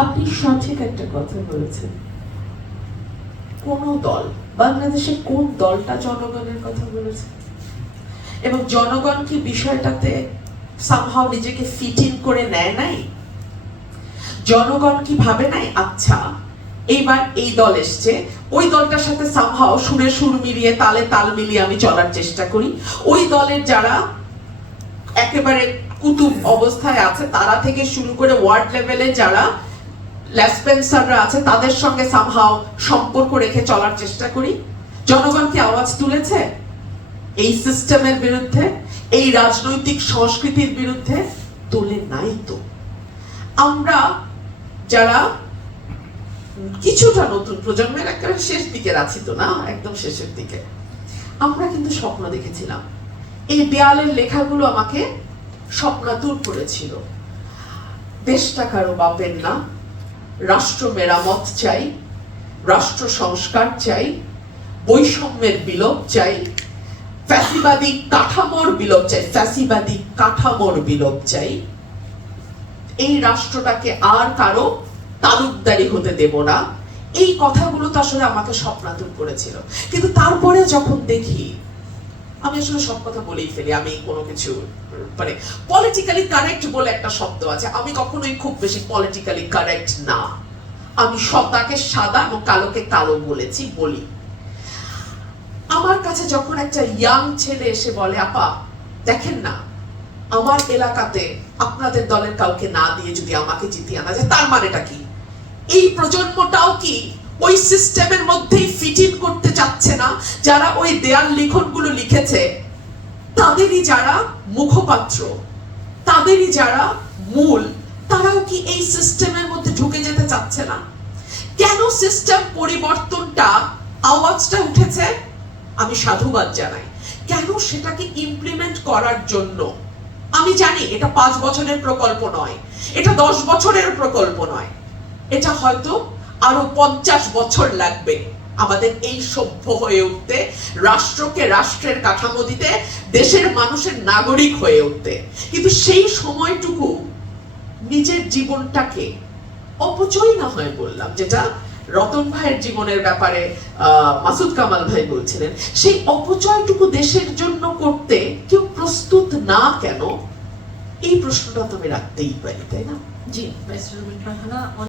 আপনি সঠিক একটা কথা বলেছেন। কোন দল, বাংলাদেশে কোন দলটা জনগণের কথা বলেছে এবং জনগণ কি বিষয়টাতে সামহাও নিজেকে ফিট ইন করে নেয় নাই? জনগণ কি ভাবে নাই আচ্ছা এইবার এই দল এসছে, ওই দলটার সাথে সামহাও সুরে সুর মিলিয়ে তালে তাল মিলিয়ে আমি চলার চেষ্টা করি। ওই দলের যারা একেবারে কুতুব অবস্থায় আছে তারা থেকে শুরু করে ওয়ার্ড লেভেলে যারা লেসপেন্সাররা আছে তাদের সঙ্গে সামহাও সম্পর্ক রেখে চলার চেষ্টা করি। জনগণ কি আওয়াজ তুলেছে এই সিস্টেমের বিরুদ্ধে, এই রাজনৈতিক সংস্কৃতির বিরুদ্ধে? তোলে নাই তো। আমরা যারা কিছুটা নতুন প্রজন্মের একেবারে শেষ দিকে আছি, তো না একদম শেষের দিকে, আমরা কিন্তু স্বপ্ন দেখেছিলাম। এই দেয়ালের লেখাগুলো আমাকে স্বপ্নাতুর করেছিল। দেশটা কারো বাপের না, রাষ্ট্র মেরামত চাই, রাষ্ট্র সংস্কার চাই, বৈষম্যের বিলোপ চাই, ফ্যাসিবাদী কাঠামোর বিলোপ চাই, ফ্যাসিবাদী কাঠামোর বিলোপ চাই। এই রাষ্ট্রটাকে আর কারো তালুকদারি হতে দেব না। এই কথাগুলো তো আসলে আমাকে স্বপ্নাতুর করেছিল। কিন্তু তারপরে যখন দেখি, আমি আসলে সব কথা বলেই ফেলি, আমি কোনো কিছু মানে পলিটিক্যালি কারেক্ট বলে একটা শব্দ আছে, আমি কখনোই খুব বেশি পলিটিক্যালি কারেক্ট না। আমি সাদাকে সাদা এবং কালোকে কালো বলি। আমার কাছে যখন একটা ইয়াং ছেলে এসে বলে, আপা দেখেন না আমার এলাকাতে আপনাদের দলের কাউকে না দিয়ে যদি আমাকে জিতিয়ে আনা যায়, তার মানেটা কি? এই প্রজন্মটাও কি ওই সিস্টেমের মধ্যেই ফিট ইন করতে চাচ্ছে না? যারা ওই দেয়াল লিখনগুলো লিখেছে তাদেরই যারা মুখপাত্র, তাদেরই যারা মূল, তারাও কি এই সিস্টেমের মধ্যে ঢুকে যেতে চাচ্ছে না? কেন সিস্টেম পরিবর্তনটা আওয়াজটা উঠেছে? আমি সাধুবাদ জানাই। কেন সেটাকে ইমপ্লিমেন্ট করার জন্য? আমি জানি এটা 5 বছরের প্রকল্প নয়, এটা 10 বছরের প্রকল্প নয়, এটা হয়তো আরো 50 বছর লাগবে আমাদের এই সভ্য হয়ে উঠতে, রাষ্ট্রকে রাষ্ট্রের কাঠামো দিতে, দেশের মানুষের নাগরিক হয়ে উঠতে। কিন্তু সেই সময়টুকু নিজের জীবনটাকে অপচয় না হয় বললাম, যেটা রতন ভাইয়ের জীবনের ব্যাপারে মাসুদ কামাল ভাই বলছিলেন, সেই অপচয়টুকু দেশের জন্য করতে কেউ প্রস্তুত না কেন? এই প্রশ্নটা তো আমি রাখতেই পারি, তাই না? জি,